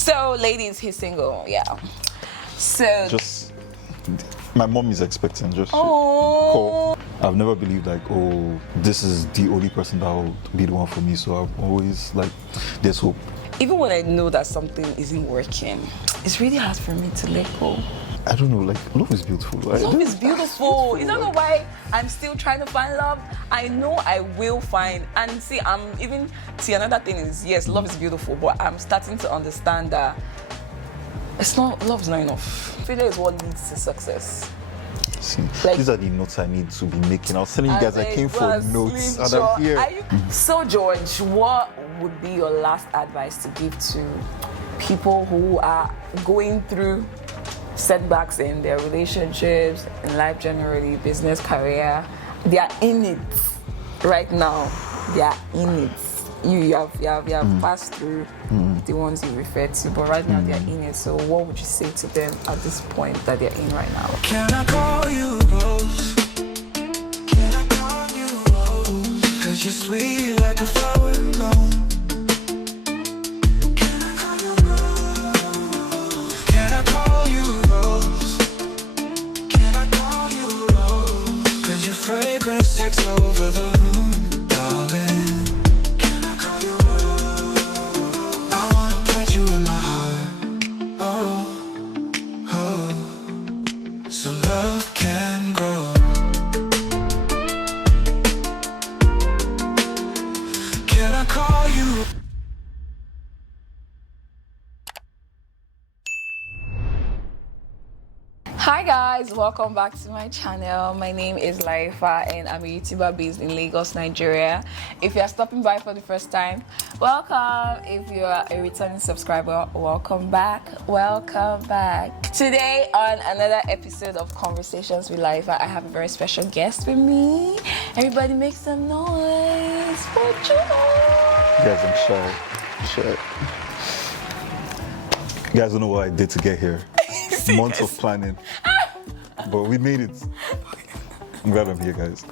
So, ladies, he's single. Yeah. So. Just my mom is expecting. Just Oh. call. I've never believed like, oh, this is the only person that will be the one for me. So I've always like, there's hope. Even when I know that something isn't working, it's really hard for me to let go. I don't know, like, love is beautiful. Right? Love is beautiful. You don't know why I'm still trying to find love. I know I will find. And see, another thing is, yes, love is beautiful, but I'm starting to understand that love is not enough. Failure is what leads to success. See, these are the notes I need to be making. I was telling you guys I came for notes and I'm here. So, George, what would be your last advice to give to people who are going through setbacks in their relationships, in life generally, business, career? They are in it right now. They are in it. You have passed through the ones you referred to, but right now they are in it. So what would you say to them at this point that they're in right now? Can I call you Rose? Can I call you Rose? 'Cause you're sweet like a flower blown. Can I call you Rose? Can I call you Rose? Can I call you Rose? 'Cause your fragrance takes over the room, darling. So love can grow. Can I call you? Hi guys, welcome back to my channel. My name is Layefa and I'm a YouTuber based in Lagos, Nigeria. If you are stopping by for the first time, welcome. If you are a returning subscriber, welcome back. Welcome back. Today on another episode of Conversations with Layefa, I have a very special guest with me. Everybody make some noise for George. Guys, I'm shy. You guys don't know what I did to get here. Months of planning, but we made it. I'm glad I'm here, guys.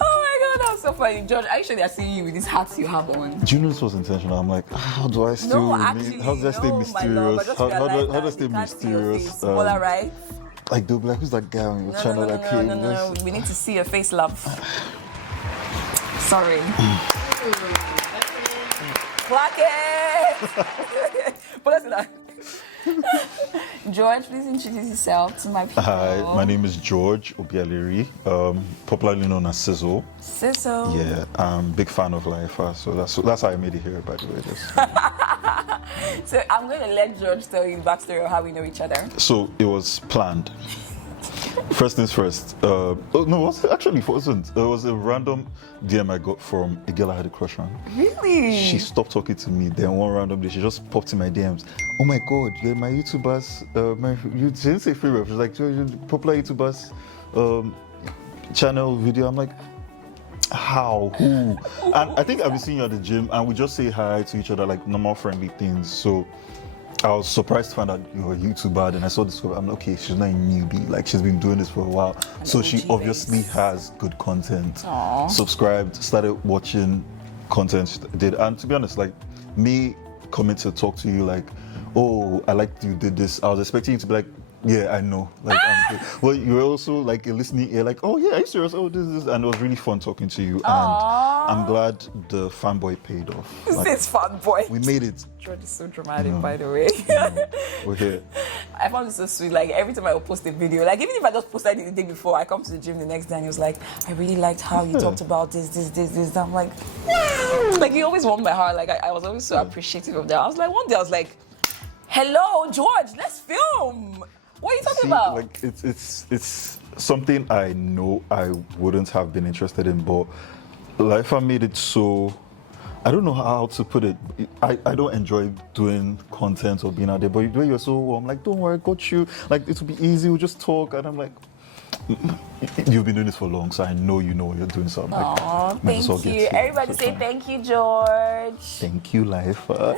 Oh my god, that's so funny. George, are you sure they're seeing you with these hats you have on? Do you know this was intentional? I'm like, how do I still how do I stay mysterious? How do I stay mysterious? Right? Like they'll be like, who's that guy on your channel? No. We need to see your face, love. Sorry. Clack it! But that's not. George, please introduce yourself to my people. Hi, my name is George Obialeri, popularly known as Sizzle. Sizzle. Yeah, I'm a big fan of Layefa, so that's how I made it here, by the way. So I'm going to let George tell you the backstory of how we know each other. So it was planned. First things first. No, it wasn't. It was a random DM I got from a girl I had a crush on. Really? She stopped talking to me. Then one random day, she just popped in my DMs. Oh my God, you're my YouTubers. You didn't say favorite. She's like, you're popular YouTubers channel video. I'm like, how? Who? And I think I've been seeing you at the gym, and we just say hi to each other like normal friendly things. So I was surprised to find out you were a YouTuber, and I saw this. I'm like, okay, she's not a newbie. Like, she's been doing this for a while. So she obviously has good content. Aww. Subscribed, started watching content she did. And to be honest, like, me coming to talk to you like, oh, I like you did this. I was expecting you to be like, yeah, I know. Like, well, you were also like a listening ear, like, oh yeah, are you serious? Oh, this, and it was really fun talking to you. Aww. And I'm glad the fanboy paid off. Like, this fanboy. We made it. George is so dramatic, by the way. We're here. I found it so sweet. Like every time I would post a video, like even if I just posted it the day before, I come to the gym the next day and he was like, I really liked how you talked about this. I'm like, wow. Like he always warmed my heart. Like I was always so appreciative of that. I was like, one day I was like, hello, George, let's film. What are you talking about? Like it's something I know I wouldn't have been interested in, but Layefa made it so. I don't know how to put it. I don't enjoy doing content or being out there, but the way you're so warm, like, don't worry, I got you. Like, it will be easy, we'll just talk. And I'm like, you've been doing this for long, so I know you know what you're doing. So I'm like, aww, thank you. Everybody say thank you, George. Thank you, Layefa.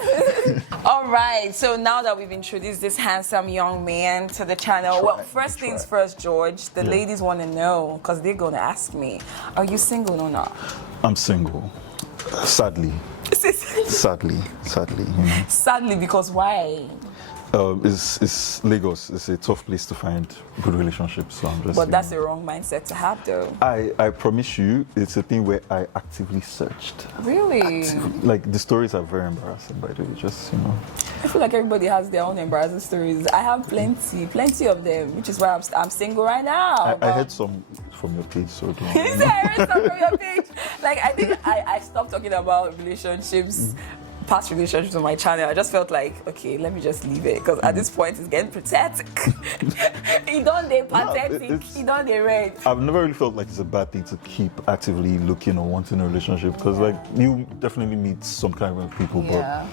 All right, so now that we've introduced this handsome young man to the channel, first things first, George, the ladies want to know, because they're going to ask me, are you single or not? I'm single. Sadly. Sadly, you know. Sadly, because why? It's Lagos. It's a tough place to find good relationships. So I'm just. But that's the wrong mindset to have, though. I promise you, it's a thing where I actively searched. Really? Like the stories are very embarrassing, by the way. Just you know. I feel like everybody has their own embarrassing stories. I have plenty of them, which is why I'm single right now. I heard some from your page, so don't. You say I heard some from your page. Like I think I stopped talking about relationships. Past relationships on my channel. I just felt like, okay, let me just leave it because at this point it's getting pathetic. He don't they pathetic. He don't they red. I've never really felt like it's a bad thing to keep actively looking or wanting a relationship because like you definitely meet some kind of people, Yeah.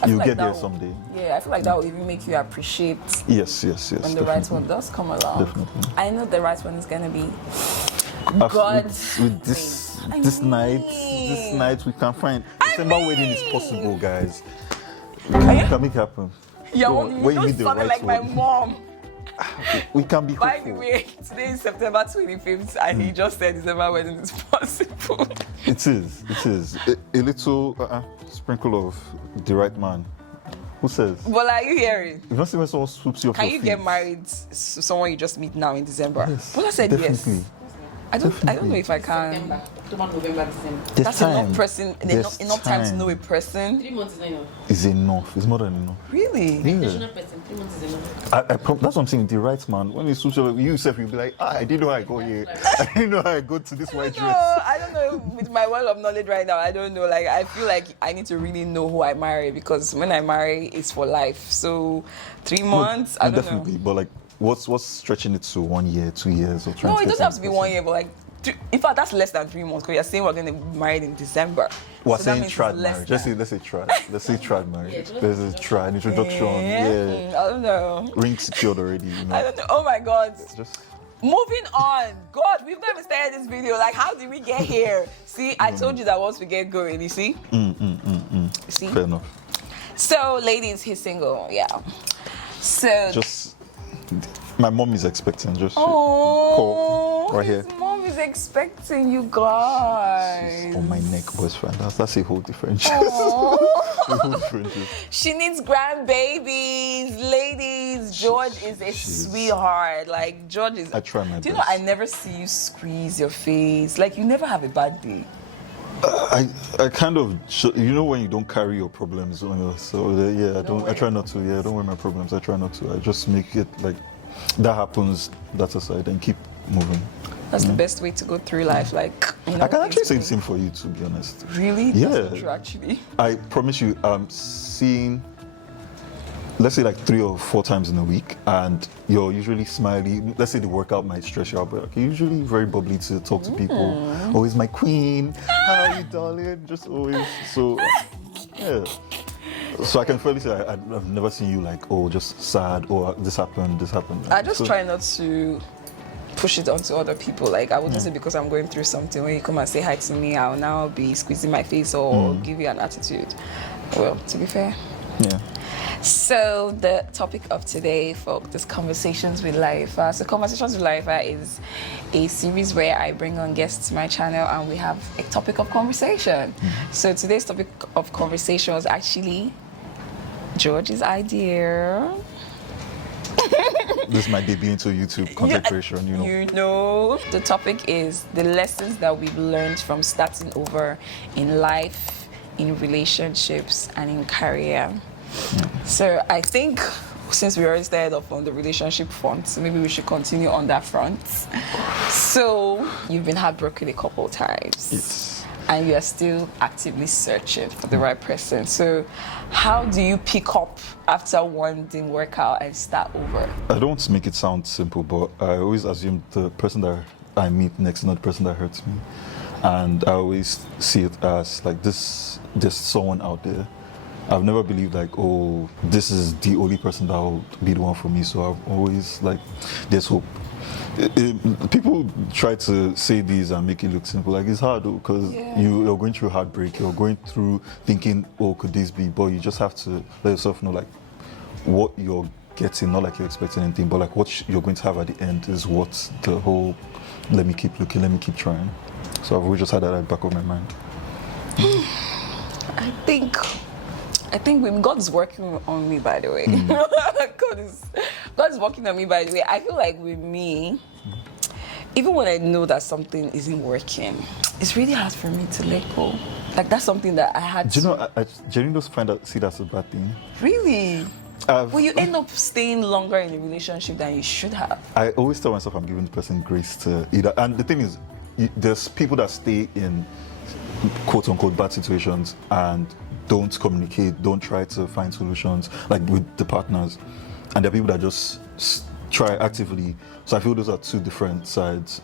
but you'll like get there that someday. Yeah, I feel like that will even make you appreciate Yes. when the definitely. right one does come along. Definitely. I know the right one is gonna be With God's this night we can find December wedding is possible, guys. We can make it happen. Yeah, So, you when you don't meet the sound right like my one, mom. we can be By hopeful. the way, today is September 25th and he just said December wedding is possible. It is. A little sprinkle of the right man. Who says? But are you hearing? If not see when someone swoops you off Can your you feet. get married to someone you just meet now in December? Yes, Bola said definitely. yes. I don't know if I can. September, October, November, December. There's That's time. enough time to know a person. 3 months is not enough. Is enough. It's more than enough. Really? Yeah. Intentional person, 3 months is enough. That's what I'm saying. The right man. When you swoops you yourself, you'll be like, I didn't know how I got here. I didn't know how I got to this white No, dress. I don't know. With my well of knowledge right now, I don't know. Like, I feel like I need to really know who I marry because when I marry, it's for life. So, 3 months, I don't Definitely. know. But like, what's stretching it to 1 year, 2 years, or trying No, to it get doesn't have to this be person? 1 year, but like, in fact, that's less than 3 months because you're saying we're going to be married in December. We're So that saying means it's trad less marriage. than- Let's say trad. Let's say trad marriage. Yeah, There's a trad introduction. Yeah. I don't know. Ring secured already. You know. I don't know. Oh my God. Just Moving on. God, we've never started this video. Like, how did we get here? See, I told you that once we get going, you see? See? fair enough. So, ladies, he's single. Yeah. So. Just my mom is expecting. Just Oh, call right his here. mom is expecting you guys. On my neck, boys friend. That's a whole different. Oh. a whole different. She needs grandbabies, ladies. George is a sweetheart. Like George is. I try my Do you know best. I never see you squeeze your face. Like you never have a bad day. I kind of you know when you don't carry your problems on you. So yeah, I try not to. Yeah, I don't wear my problems. I try not to. I just make it like that happens. That aside and keep moving. That's the best way to go through life. Like you know, I can actually say the things- same for you, to be honest. Really? Yeah. That's not true, actually. I promise you, I'm seeing, let's say like 3 or 4 times in a week, and you're usually smiley. Let's say the workout might stress you out, but you're usually very bubbly to talk to people. Always my queen. How are you, darling? Just always. So, yeah. So I can fairly say I've never seen you like, oh, just sad, or this happened. I just So- try not to push it onto other people. Like I wouldn't say because I'm going through something when you come and say hi to me, I'll now be squeezing my face or give you an attitude. Well, to be fair. Yeah. So the topic of today, folks, is Conversations with Layefa. So Conversations with Layefa is a series where I bring on guests to my channel and we have a topic of conversation. So today's topic of conversation was actually George's idea. This is my debut into YouTube content creation, you know. You know, the topic is the lessons that we've learned from starting over in life, in relationships, and in career. So I think since we already started off on the relationship front, maybe we should continue on that front. So you've been heartbroken a couple times. Yes. And you are still actively searching for the right person. So how do you pick up after one didn't work out and start over? I don't want to make it sound simple, but I always assume the person that I meet next is not the person that hurts me. And I always see it as like there's someone out there. I've never believed like, oh, this is the only person that will be the one for me. So I've always like, there's hope. People try to say these and make it look simple. Like it's hard because you're going through heartbreak. You're going through thinking, oh, could this be? But you just have to let yourself know like what you're getting, not like you're expecting anything, but like what you're going to have at the end is what the whole, let me keep looking, let me keep trying. So I've always just had that at the back of my mind. I think when God's working on me, by the way. God's working on me, by the way. I feel like with me, even when I know that something isn't working, it's really hard for me to let go. Like that's something that I had Do you to. know, I genuinely don't see that as a bad thing. Really? I've- Well, you end up staying longer in a relationship than you should have. I always tell myself I'm giving the person grace to either. And the thing is, there's people that stay in quote unquote bad situations and don't communicate, don't try to find solutions, like with the partners. And there are people that just try actively. So I feel those are two different sides.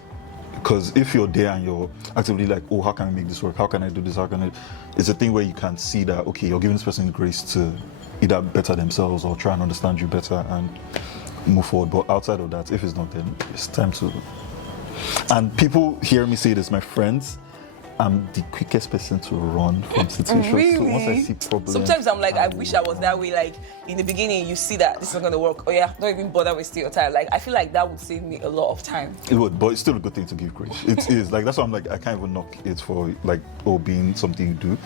Because if you're there and you're actively like, oh, how can I make this work? How can I do this? How can I? It's a thing where you can see that, okay, you're giving this person grace to either better themselves or try and understand you better and move forward. But outside of that, if it's not, then it's time to. And people hear me say this, my friends, I'm the quickest person to run from situations. Really? So once I see problems, Sometimes I'm like, I wish I was that way. Like in the beginning, you see that this is not gonna work. Oh yeah, don't even bother wasting your time. Like I feel like that would save me a lot of time. it would, but it's still a good thing to give grace. It is like that's why I'm like I can't even knock it for like being something you do.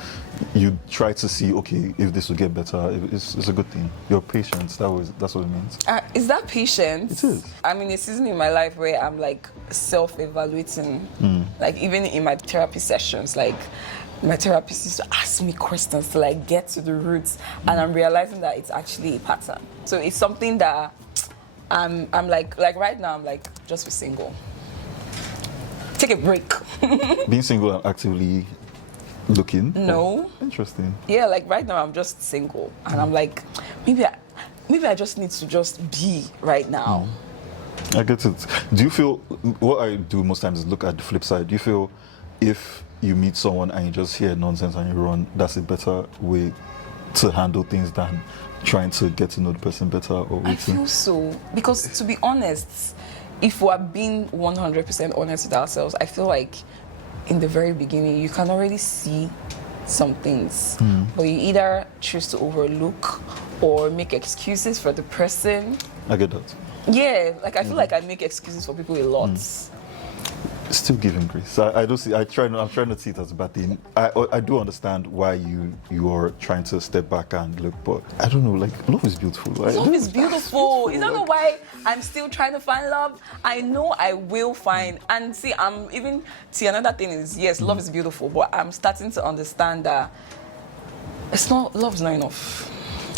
You try to see okay if this will get better. It's a good thing. You're patient. That's what it means. Is that patience? It is. I'm in a season in my life where I'm like self-evaluating. Like even in my therapy sessions, like my therapist used to ask me questions to like get to the roots, and I'm realizing that it's actually a pattern. So it's something that I'm like right now I'm like just be single. Take a break. Being single and actively looking. No. Interesting. Yeah, like right now I'm just single, and I'm like maybe I just need to just be right now. I get it. Do you feel what I do most times is look at the flip side? Do you feel if you meet someone and you just hear nonsense and you run, that's a better way to handle things than trying to get to know the person better or I waiting? feel so, because to be honest, if we're being 100% honest with ourselves, I feel like in the very beginning you can already see some things, but you either choose to overlook or make excuses for the person. I get that. Yeah, like I feel like I make excuses for people a lot. Still giving grace. I don't see. I'm trying not to see it as a bad thing. I do understand why you are trying to step back and look, but I don't know. Like love is beautiful. Love is beautiful. You don't know why I'm still trying to find love. I know I will find. And see, another thing is, yes, love is beautiful, but I'm starting to understand that love is not enough.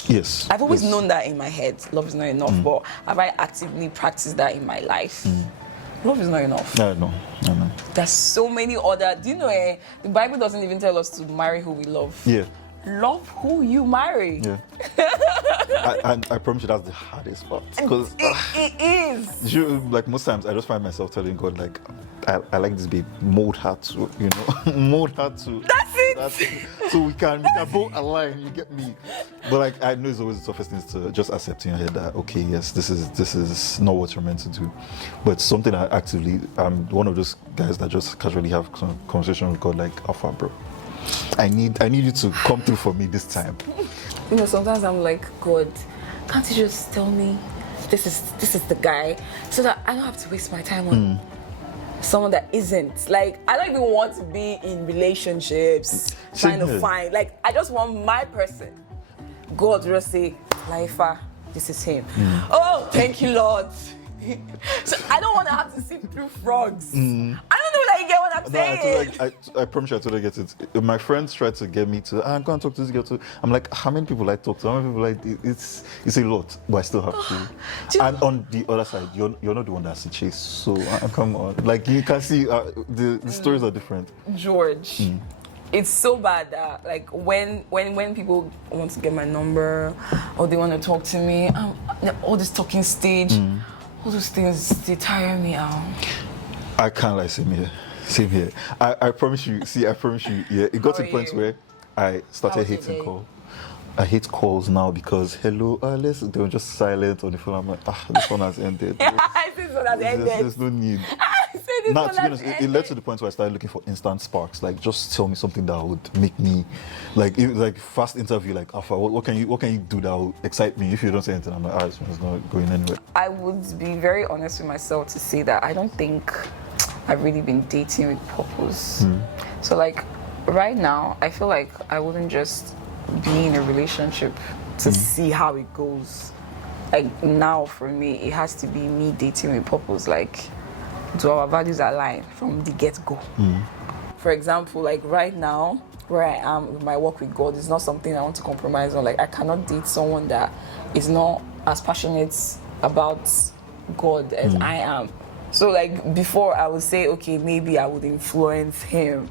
Yes. I've always yes. known that in my head, love is not enough, but have I actively practiced that in my life? Love is not enough. I know. There's so many other. Do you know? The Bible doesn't even tell us to marry who we love. Yeah. Love who you marry. Yeah. And I promise you that's the hardest part. Because It is. like most times I just find myself telling God like I like this babe, mold her to, mold her to. That's it. So we can both align, you get me. But like I know it's always the toughest thing to just accept in your head that okay, yes, this is not what you're meant to do. But something I'm one of those guys that just casually have some conversation with God like, Alpha bro, I need you to come through for me this time. Sometimes I'm like, God, can't you just tell me this is the guy, so that I don't have to waste my time on someone that isn't. Like, I don't even want to be in relationships trying to find. Like, I just want my person. God will just say, Layefa, this is him. Oh, thank you, Lord. So I don't want to have to sit through frogs. I don't know that you get what I'm saying. I promise you I totally get it. My friends tried to get me to, I'm going to talk to this girl too. I'm like, how many people I talk to? How many people it's a lot, but I still have to. And on the other side, you're not the one that's the chase. So come on. Like you can see, the stories are different. George. It's so bad that like when people want to get my number or they want to talk to me, all this talking stage, all those things, they tire me out. I can't lie, same here. I promise you, yeah, it got to the point where I started hating calls. I hate calls now because hello, they were just silent on the phone. I'm like, this one has ended. This one has ended. There's no need. Now, to be honest, it led to the point where I started looking for instant sparks. Like, just tell me something that would make me, like fast interview. Like, Alpha, what can you do that will excite me? If you don't say anything, I'm like, this one's not going anywhere. I would be very honest with myself to say that I don't think I've really been dating with purpose. So like, Right now, I feel like I wouldn't just be in a relationship to see how it goes. Like now, for me, it has to be me dating with purpose. Like, do our values align from the get-go? For example, like right now, where I am with my work with God is not something I want to compromise on. Like, I cannot date someone that is not as passionate about God as I am. So like before I would say, okay, maybe I would influence him.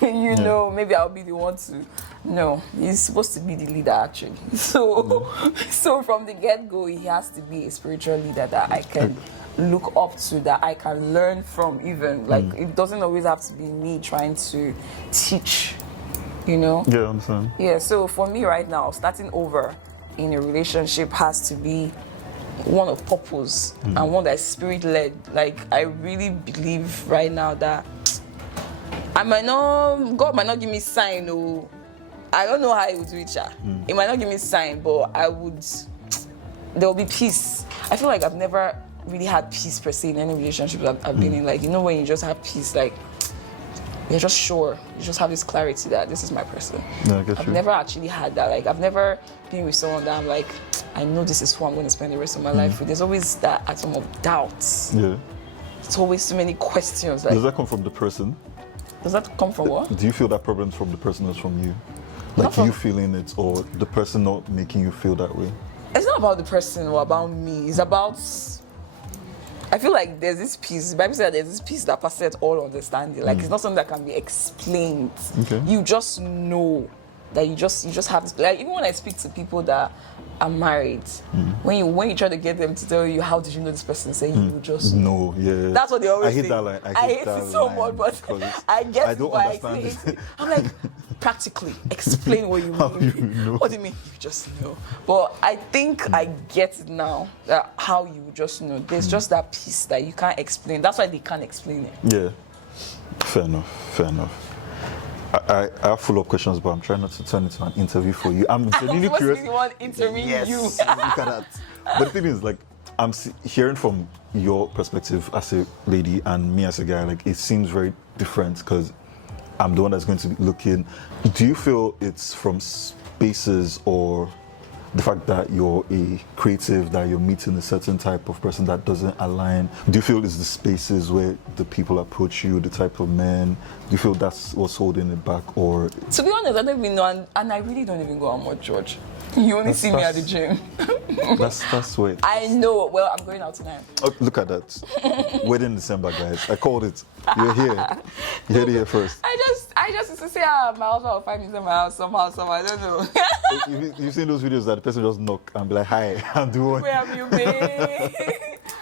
You know, maybe I'll be the one to. No, he's supposed to be the leader actually. So, so from the get-go, he has to be a spiritual leader that I can look up to, that I can learn from. Even like it doesn't always have to be me trying to teach. You know? Yeah, I understand. Yeah. So for me right now, starting over in a relationship has to be one of purpose and one that is spirit-led. Like I really believe right now that God might not give me sign, or I don't know how he would reach her. It might not give me sign, but there will be peace. I feel like I've never really had peace per se in any relationship I've been in. Like, you know, when you just have peace, like you're just sure, you just have this clarity that this is my person. Yeah, I get I've you. never actually had that. Like, I've never been with someone that I'm like, I know this is who I'm going to spend the rest of my life with. There's always that atom of doubt. Yeah. It's always too many questions. Like, Does that come from the person? does that come from what? Do you feel that problem's from the person or from you? Like Not from- you feeling it or the person not making you feel that way? It's not about the person or about me. It's about. I feel like there's this peace. The Bible says there's this peace that passes all understanding. Like it's not something that can be explained. Okay. You just know that you just have this. Like even when I speak to people that are married, when you try to get them to tell you how did you know this person, say you just know. No, yeah. That's what they always I hate say. that line. I hate that it so line much, but because I get I don't why understand I say it. it. I'm like, practically explain what you mean. How you know? What do you mean? You just know. But I think I get it now. That how you just know. There's just that piece that you can't explain. That's why they can't explain it. Yeah. Fair enough. I have follow-up questions, but I'm trying not to turn it into an interview for you. I'm genuinely I'm supposed curious. to be the one interviewing you. Look at that. But the thing is, like, I'm hearing from your perspective as a lady and me as a guy, like, it seems very different because I'm the one that's going to be looking. Do you feel it's from spaces or the fact that you're a creative, that you're meeting a certain type of person that doesn't align? Do you feel it's the spaces where the people approach you, the type of men? Do you feel that's what's holding it back, or? To be honest, I don't even know, and I really don't even go out much, George. You only see me at the gym. That's where. I know. Well, I'm going out tonight. Oh, look at that. Wedding in December, guys. I called it. You're here. You heard it here first. I just used to say, my husband will find me in my house somehow, I don't know. You've seen those videos that the person just knock and be like, hi, I'm doing. Where have you been?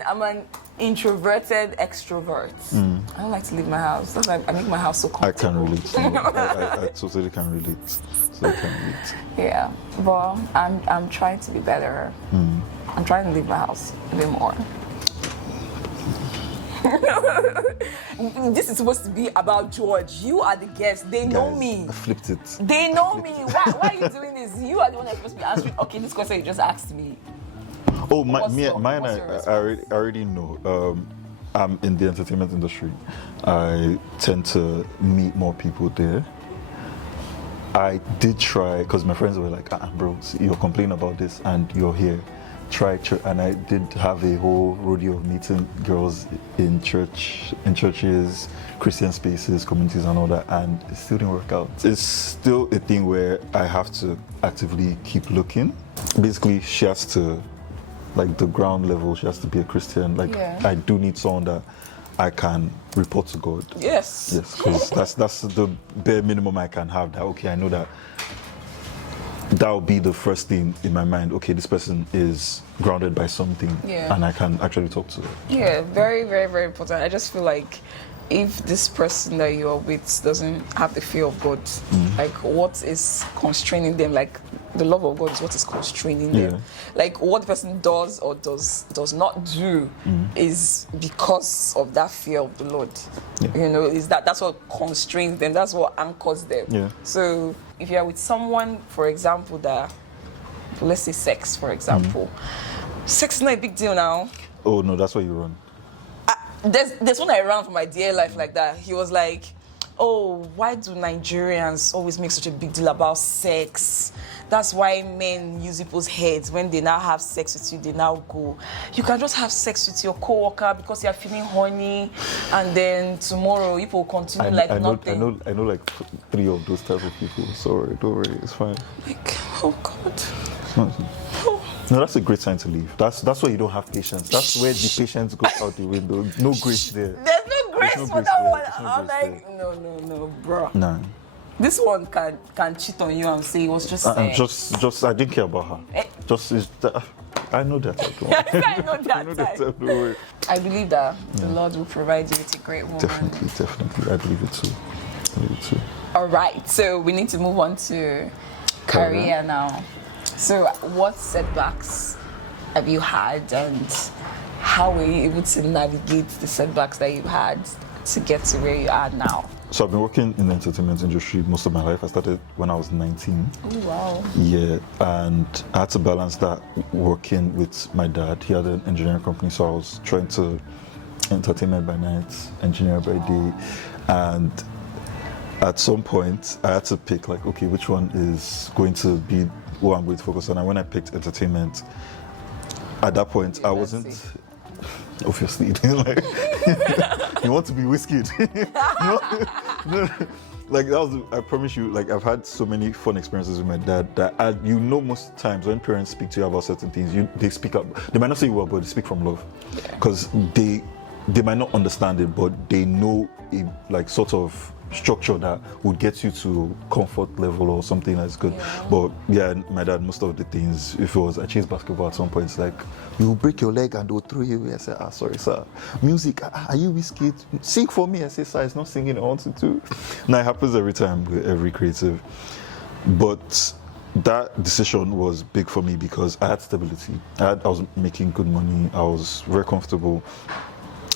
I'm an introverted extrovert. I don't like to leave my house. That's why I make my house so I can comfortable. relate. I totally can relate. So I can relate. Yeah, but I'm trying to be better. I'm trying to leave my house a bit more. This is supposed to be about George. You are the guest. They know Guys, me. I flipped it. They know me. Why are you doing this? You are the one that's supposed to be answering. Okay, this question you just asked me. Oh, What's your I already know. I'm in the entertainment industry. I tend to meet more people there. I did try, because my friends were like, bro, you're complaining about this and you're here. Try church. And I did have a whole rodeo of meeting girls in churches, Christian spaces, communities and all that, and it still didn't work out. It's still a thing where I have to actively keep looking. Basically, she has to, like the ground level, she has to be a Christian. Like, Yeah. I do need someone that I can report to God. Yes. Yes, because that's the bare minimum I can have. That, okay, I know that will be the first thing in my mind. Okay, this person is grounded by something, Yeah. and I can actually talk to her. Yeah, very, very, very important. I just feel like if this person that you're with doesn't have the fear of God, like what is constraining them, like the love of God is what is constraining them. Yeah. Like what the person does or does not do is because of that fear of the Lord. Yeah. You know, that's what constrains them, that's what anchors them. Yeah. So if you're with someone, for example, that, let's say sex, for example, sex is not a big deal now. Oh no, that's where you run. There's one I ran for my dear life like that. He was like, oh, why do Nigerians always make such a big deal about sex? That's why men use people's heads. When they now have sex with you, they now go. You can just have sex with your co-worker because you're feeling horny, and then tomorrow people continue nothing. I know like 3 of those types of people. Sorry, don't worry, it's fine. Like, oh God. It's not. No, that's a great sign to leave. That's why you don't have patience. That's where the patience goes out the window. No grace there. There's no grace no for grace that there. one. There's no I'm grace like, no, bro. Nah. This one can cheat on you and say it was just saying. Just I didn't care about her. I know that. I know that. I know that. Don't worry. I believe that the Lord will provide you with a great woman. Definitely. I believe it too. All right, so we need to move on to career now. So, what setbacks have you had, and how were you able to navigate the setbacks that you had to get to where you are now? So I've been working in the entertainment industry most of my life. I started when I was 19. Oh, wow. Yeah, and I had to balance that working with my dad. He had an engineering company, so I was trying to entertainment by night, engineer by day, and at some point I had to pick like, okay, which one is going to be what I'm going to focus on? And when I picked entertainment, at that point I wasn't. Obviously, like you want to be whiskey. No, like that was. I promise you. Like I've had so many fun experiences with my dad that most times when parents speak to you about certain things, they speak up. They might not say well, but they speak from love, because they might not understand it, but they know a like sort of structure that would get you to comfort level or something that's good. But yeah, my dad, most of the things, if it was I chase basketball at some point, it's like you break your leg and they'll throw you away. I say, sorry sir. Music, are you whiskey? Sing for me. I say, sir, it's not singing, I want you to. Now it happens every time with every creative. But that decision was big for me because I had stability. I was making good money. I was very comfortable.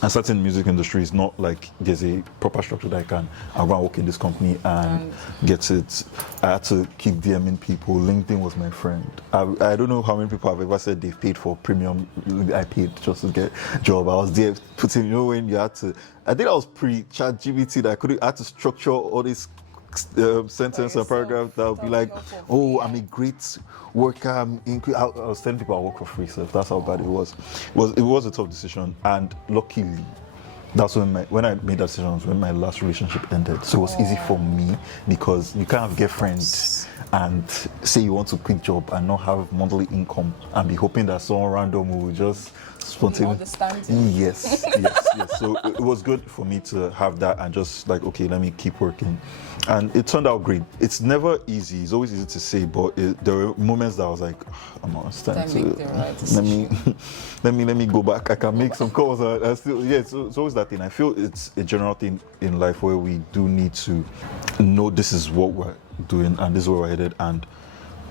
And certain music industry is not like there's a proper structure that I'll go and work in this company and get it. I had to keep DMing people. LinkedIn was my friend. I don't know how many people have ever said they've paid for premium. I paid just to get a job. I was there putting, when you had to, I think I was pre-ChatGPT that I had to structure all these sentence and paragraph that would be like, oh, I'm a great worker. I was telling people I work for free, so that's how bad it was. It was a tough decision, and luckily, that's when I made that decision was when my last relationship ended. So it was easy for me because you can't get friends and say you want to quit job and not have monthly income and be hoping that someone random will just spontaneously. Yes. So it was good for me to have that and just like, okay, let me keep working. And it turned out great. It's never easy. It's always easy to say, but there were moments that I was like, it's time to let me go back. I can make some calls. It's always that thing. I feel it's a general thing in life where we do need to know this is what we're doing and this is where we're headed and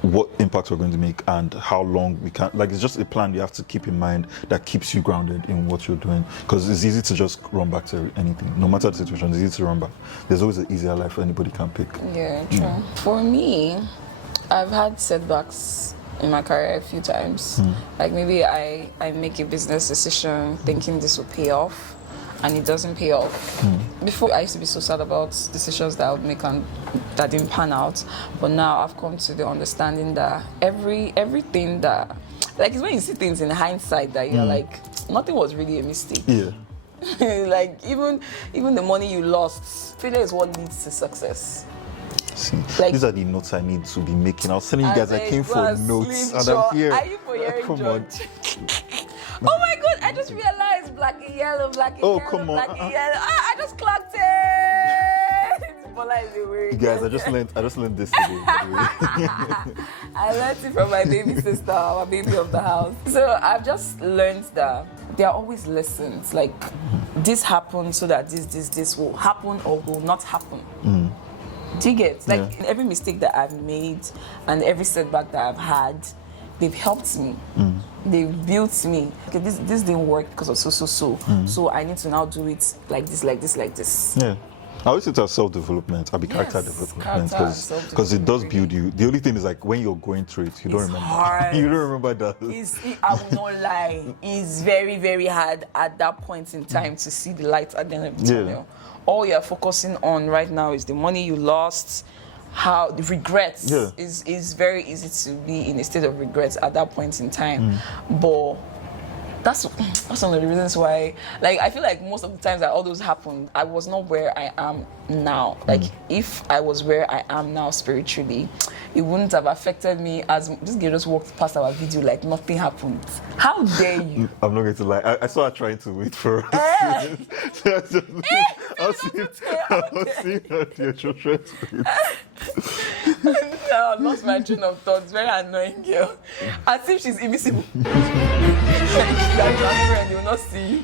what impact we're going to make and how long we can. Like, it's just a plan you have to keep in mind that keeps you grounded in what you're doing, because it's easy to just run back to anything. No matter the situation, it's easy to run back. There's always an easier life anybody can pick. Yeah, true. For me, I've had setbacks in my career a few times. Like maybe I make a business decision thinking this will pay off and it doesn't pay off. Before, I used to be so sad about decisions that I would make and that didn't pan out. But now I've come to the understanding that everything that, like, it's when you see things in hindsight that you're like, nothing was really a mistake. Yeah. Like, even the money you lost, failure is what leads to success. See, like, these are the notes I need to be making. I was telling you guys I came for notes and I'm here. Are you for hearing Come on. Oh my God, I just realized black and yellow, black and yellow, come on. black and yellow. I just clocked it. Bola is a word. Guys, I just learned this today. I learned it from my baby sister, my baby of the house. So I've just learned that there are always lessons. Like, this happens so that this will happen or will not happen. Do you get? Like, every mistake that I've made and every setback that I've had, they've helped me. They've built me. Okay, this didn't work because of so. So I need to now do it like this. Yeah. I always say it as self-development, I'll be character Yes, development, character and because it does self-development. build you. The only thing is like when you're going through it, you don't It's remember. hard. You don't remember that. I will not lie. It's very, very hard at that point in time to see the light at the end of the Yeah. tunnel. All you're focusing on right now is the money you lost, how the regrets. Yeah. Is very easy to be in a state of regrets at that point in time. But that's one of the reasons why, like, I feel like most of the times that all those happened, I was not where I am now. Like, if I was where I am now spiritually, it wouldn't have affected me as this girl just walked past our video like nothing happened. How dare you? I'm not going to lie. I saw her trying to wait for us. I'll see her there. She'll try to wait. I lost my train of thought. Very annoying girl. As if she's invisible. She's like transparent, you will not see you.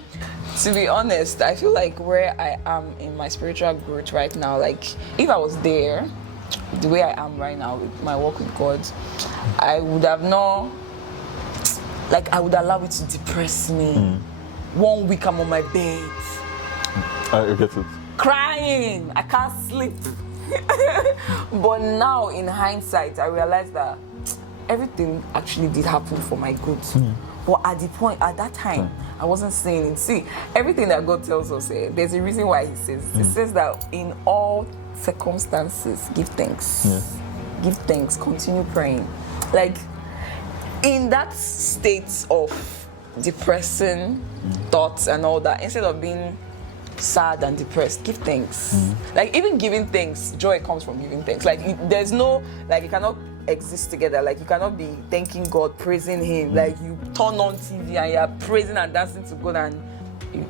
To be honest, I feel like where I am in my spiritual growth right now, like if I was there, the way I am right now with my work with God, I would have not, like I would allow it to depress me. 1 week I'm on my bed, I get it. crying, I can't sleep. But now in hindsight, I realized that everything actually did happen for my good. But at that time, I wasn't saying it. See, everything that God tells us, there's a reason why He says. He says that in all circumstances, give thanks. Yeah. Give thanks. Continue praying. Like in that state of depressing thoughts and all that, instead of being sad and depressed, give thanks. Like even giving thanks, joy comes from giving thanks. Like there's no, like you cannot exist together. Like you cannot be thanking God, praising Him. Like you turn on TV and you're praising and dancing to God and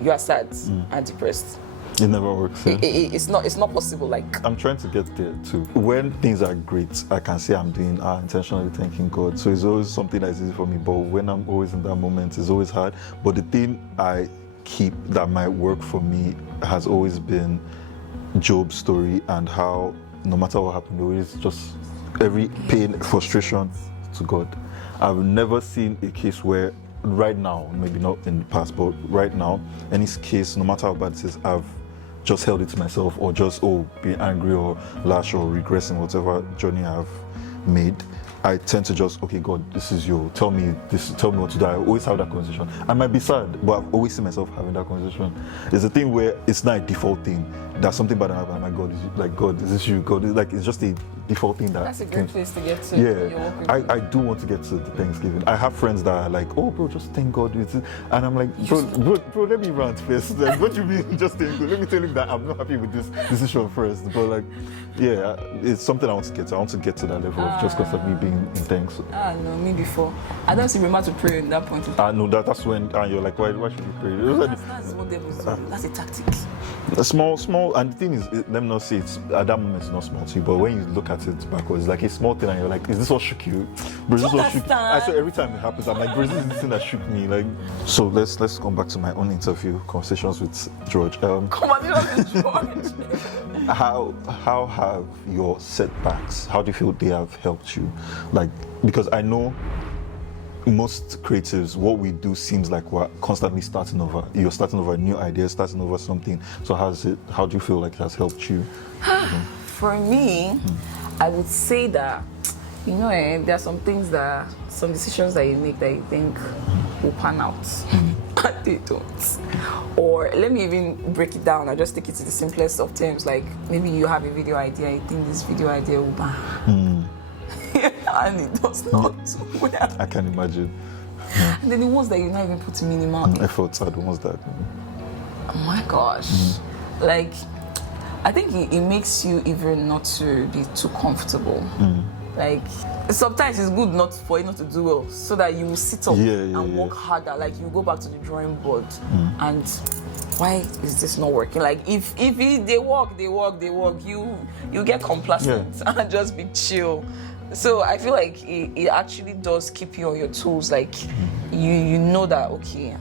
you are sad and depressed. It never works. Yeah? It's not possible. Like I'm trying to get there too. When things are great, I can say I'm doing intentionally thanking God. So it's always something that's easy for me. But when I'm always in that moment, it's always hard. But the thing I keep that might work for me has always been Job's story and how no matter what happened, always just every pain, frustration to God. I've never seen a case where right now, maybe not in the past, but right now, any case, no matter how bad it is, I've just held it to myself or just be angry or lash or regressing whatever journey I've made. I tend to just, okay, God, this is you. Tell me this. Tell me what to do. I always have that conversation. I might be sad, but I've always seen myself having that conversation. It's a thing where it's not a default thing. There's something bad happened. I'm like, God, God, is this you? God, it's just a default thing that. that's a great place to get to. Yeah, I do want to get to the Thanksgiving. I have friends that are like, oh, bro, just thank God. And I'm like, bro, let me rant first. Like, what do you mean, just thank God? Let me tell him that I'm not happy with this decision first. But like, yeah, it's something I want to get to. I want to get to that level of just constantly being in thanks. No, me before. I don't see remember to pray in that point. No, that's when you're like, why should we pray? It was like, That's what devils do. That's a tactic. small, and the thing is, let me not say it's at that moment it's not small to you, but when you look at it backwards, it's like a small thing, and you're like, is this what shook you? Bro, is this what shook you? I swear every time it happens, I'm like, bro, this is the thing that shook me. Like, so let's come back to my own interview conversations with George. How have your setbacks? How do you feel they have helped you? Like, because I know most creatives, what we do seems like we're constantly starting over. You're starting over new ideas, starting over something. So how do you feel like it has helped you? For me, I would say that, there are some decisions that you make that you think will pan out, and they don't. Or let me even break it down. I just take it to the simplest of terms. Like maybe you have a video idea, you think this video idea will pan. And it does not well. I can imagine. And then the ones that you're not even putting minimal Efforts are the ones that. Oh my gosh. Like, I think it makes you even not to be too comfortable. Like, sometimes it's good not for you not to do well, so that you will sit up and work harder. Like, you go back to the drawing board and why is this not working? Like, if they work, you get complacent and just be chill. So I feel like it actually does keep you on your toes. Like you know that, okay,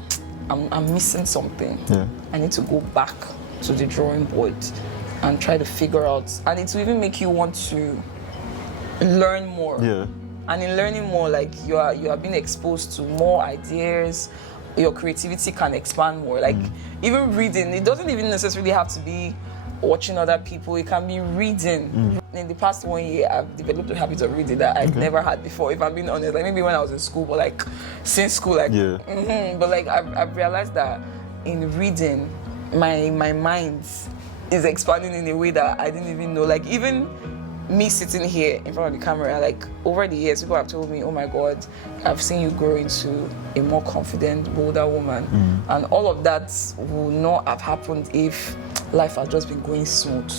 I'm missing something. Yeah. I need to go back to the drawing board and try to figure out. And it will even make you want to learn more. Yeah. And in learning more, like you are being exposed to more ideas. Your creativity can expand more. Like even reading, it doesn't even necessarily have to be watching other people. It can be reading. In the past 1 year, I've developed a habit of reading that I've never had before. If I'm being honest, like maybe when I was in school, but like since school, like but like I've realized that in reading, my mind is expanding in a way that I didn't even know. Like even me sitting here in front of the camera, like over the years, people have told me, oh my God, I've seen you grow into a more confident, bolder woman. And all of that would not have happened if life had just been going smooth.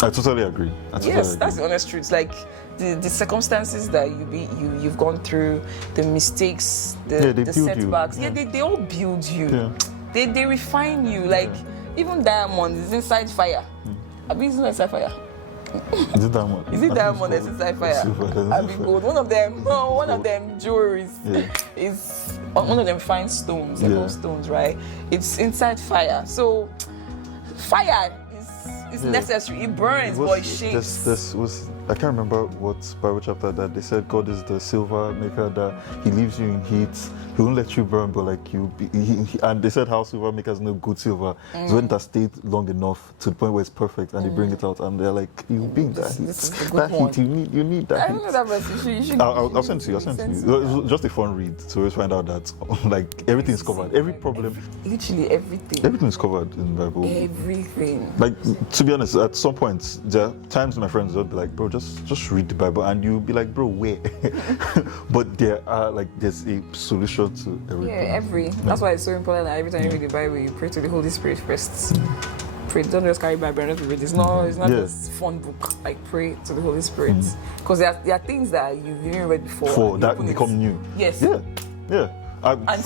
I totally agree. Yes, that's the honest truth. Like the circumstances that you've gone through, the mistakes, the setbacks, they all build you. They refine you. Like even diamond is inside fire. Have you seen inside fire? Is it diamond? Is it diamond that's inside fire? I mean, gold. One of them jewelries is one of them fine stones, emerald stones, right? It's inside fire. So fire is necessary. It burns, but it shakes. I can't remember what Bible chapter that they said God is the silver maker, that He leaves you in heat. He won't let you burn, but like and they said how silver makers know good silver. So when it has stayed long enough to the point where it's perfect, and they bring it out, and they're like, "You being that heat, that heat, you need that." I don't know that verse. You should I'll send to you. It's just a fun read to always find out that like everything's covered. Every problem, literally everything. Everything's covered in the Bible. Everything. Like to be honest, at some point there are times my friends will be like, "Bro, just read the Bible," and you'll be like, "Bro, where?" But there's a solution to everything. That's why it's so important that every time you read the Bible, you pray to the Holy Spirit first. Pray, don't just carry Bible and just read. It's not just fun book. Like pray to the Holy Spirit, because there are things that you've even read before that become new. Yes. Yeah.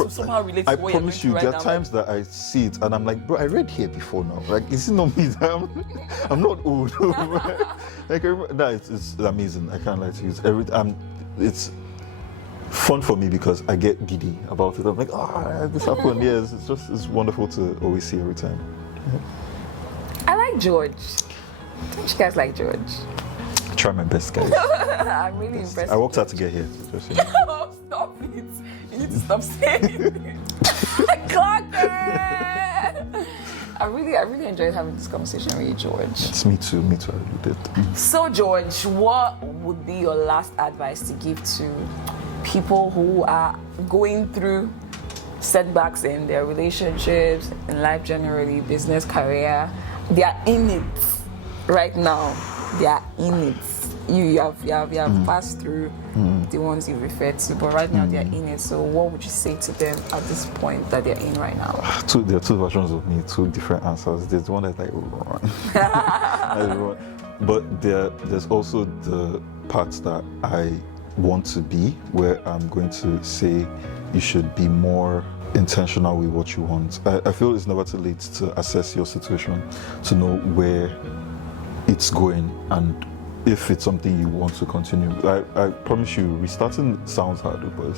Somehow relate to I what promise you, there are times that I see it and I'm like, bro, I read here before now. Like, is it not me? I'm not old. Like, it's amazing. I can't lie to you. It's fun for me because I get giddy about it. I'm like, this happened. Yes, it's wonderful to always see every time. I like George. Don't you guys like George? I try my best, guys. I'm really impressed. I worked hard to get here. Stop it. You need to stop saying it. Clock it. I really enjoyed having this conversation with you, George. It's me too. I really did. So, George, what would be your last advice to give to people who are going through setbacks in their relationships, in life generally, business, career? They are in it right now. They are in it. You have passed through the ones you referred to, but right now they're in it. So what would you say to them at this point that they're in right now? There are two versions of me, two different answers. There's one that's like, but there's also the parts that I want to be, where I'm going to say you should be more intentional with what you want. I feel it's never too late to assess your situation, to know where it's going and if it's something you want to continue. I promise you, restarting sounds hard, but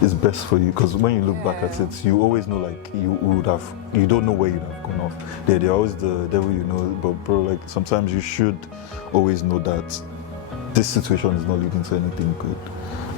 it's best for you, because when you look back at it, you always know, like, you don't know where you'd have gone off. They're always the devil, but bro, like, sometimes you should always know that this situation is not leading to anything good.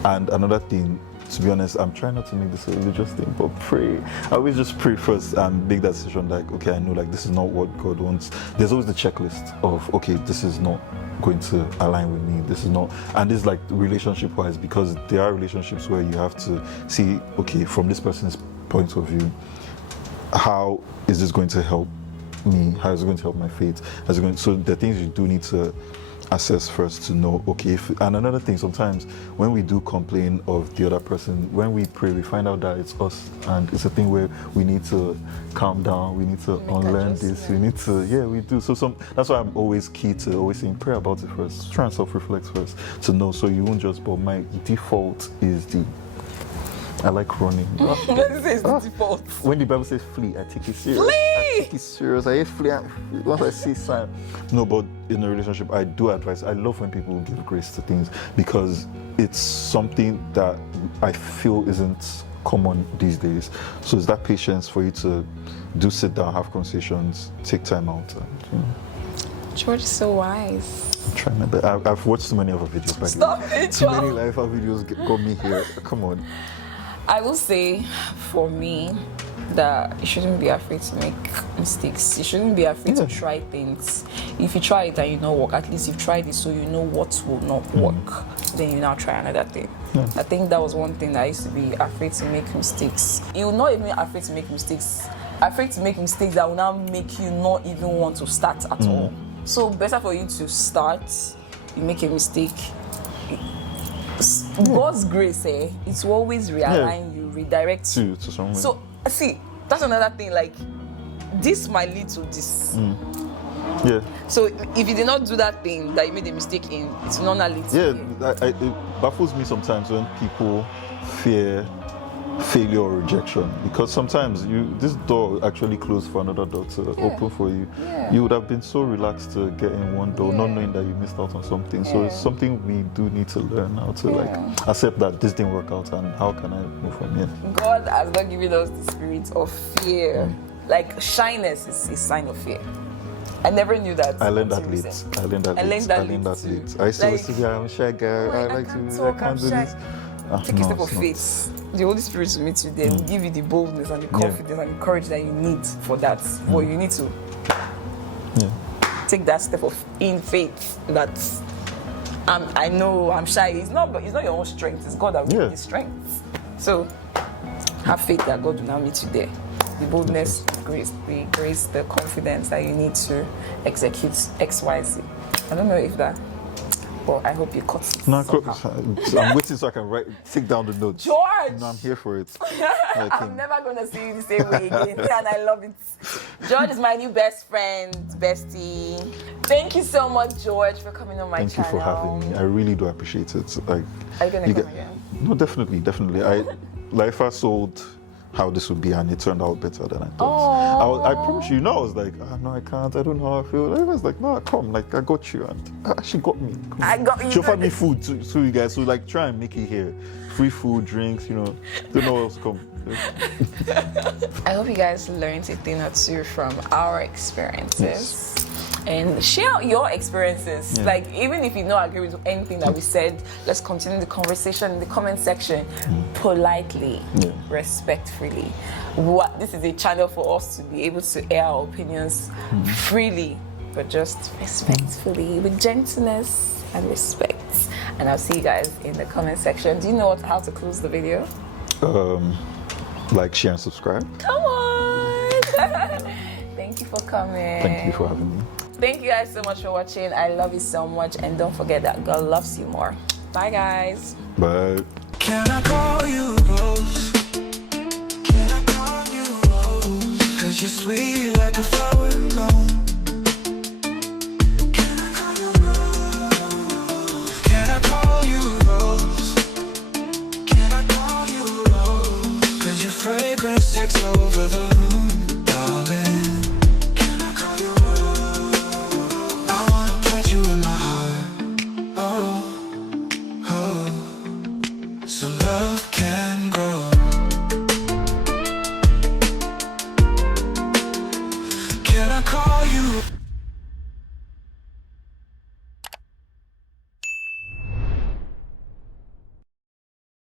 And another thing, to be honest, I'm trying not to make this a religious thing, but pray. I always just pray first and make that decision, like, okay, I know, like, this is not what God wants. There's always the checklist of, okay, this is not going to align with me, this is not, and this is like relationship wise, because there are relationships where you have to see, okay, from this person's point of view, how is this going to help me? How is it going to help my faith? So the things you do need to assess first to know, okay, and another thing, sometimes when we do complain of the other person, when we pray, we find out that it's us, and it's a thing where we need to calm down, we need to unlearn this, we need to, we do. So that's why I'm always key to always saying, pray about it first, try and self-reflect first, to know, so you won't just, but my default is I like running. This is the default. When the Bible says flee, I take it serious. Flee! I take it serious. I hate flee. Once I see sign. No, but in a relationship, I do advise. I love when people give grace to things, because it's something that I feel isn't common these days. So it's that patience for you to sit down, have conversations, take time out. George is so wise. I'm trying my best. I've watched too many other videos. Stop it, Too many Layefa videos got me here. Come on. I will say, for me, that you shouldn't be afraid to make mistakes. You shouldn't be afraid to try things. If you try it and you not work, at least you've tried it so you know what will not work. Then you now try another thing. I think that was one thing that I used to be afraid to make mistakes. You're not even afraid to make mistakes. Afraid to make mistakes that will now make you not even want to start at all. So better for you to start, you make a mistake. God's grace, it will always realign you, redirect you. To someone. So see, that's another thing. Like this might lead to this. Yeah. So if you did not do that thing that you made a mistake in, it's not lead to Yeah, you. it baffles me sometimes when people fear failure or rejection, because sometimes this door actually closed for another door to open for you. You would have been so relaxed to get in one door, not knowing that you missed out on something. So it's something we do need to learn how to like accept that this didn't work out and how can I move from here. God has not given us the spirit of fear. Like shyness is a sign of fear. I never knew that. I learned that late. I learned that late. I used to always say, I'm a shy guy. I can't do this. Take a step of faith. The Holy Spirit will meet you there, will give you the boldness and the confidence and the courage that you need for that. But you need to take that step of in faith that I know I'm shy. It's not your own strength. It's God that will give you the strength. So have faith that God will now meet you there. The boldness, the grace, the confidence that you need to execute XYZ. I don't know if that. But I hope you cut it. No, I'm waiting so I can take down the notes. George! No, I'm here for it. I'm never going to see you the same way again. And I love it. George is my new best friend, bestie. Thank you so much, George, for coming on my channel. Thank you for having me. I really do appreciate it. Like, are you going to come again? No, definitely. Layefa sold how this would be, and it turned out better than I thought. I promise you, I was like, no, I can't, I don't know how I feel. I was like, no, come, like, I got you, and she got me. Come. I got you. She offered me food to you guys, so like, try and make it here. Free food, drinks, don't know what else come. I hope you guys learned a thing or two from our experiences. And share your experiences. Like, even if you don't agree with anything that we said, let's continue the conversation in the comment section politely, respectfully. This is a channel for us to be able to air our opinions freely, but just respectfully, with gentleness and respect. And I'll see you guys in the comment section. Do you know how to close the video? Like, share, and subscribe. Come on! Thank you for coming. Thank you for having me. Thank you guys so much for watching. I love you so much. And don't forget that God loves you more. Bye, guys. Bye. Can I call you Rose? Can I call you Rose? 'Cause you're sweet like a flower blown. Can I call you Rose? Can I call you Rose? Can I call you Rose? 'Cause your fragrance takes over the room.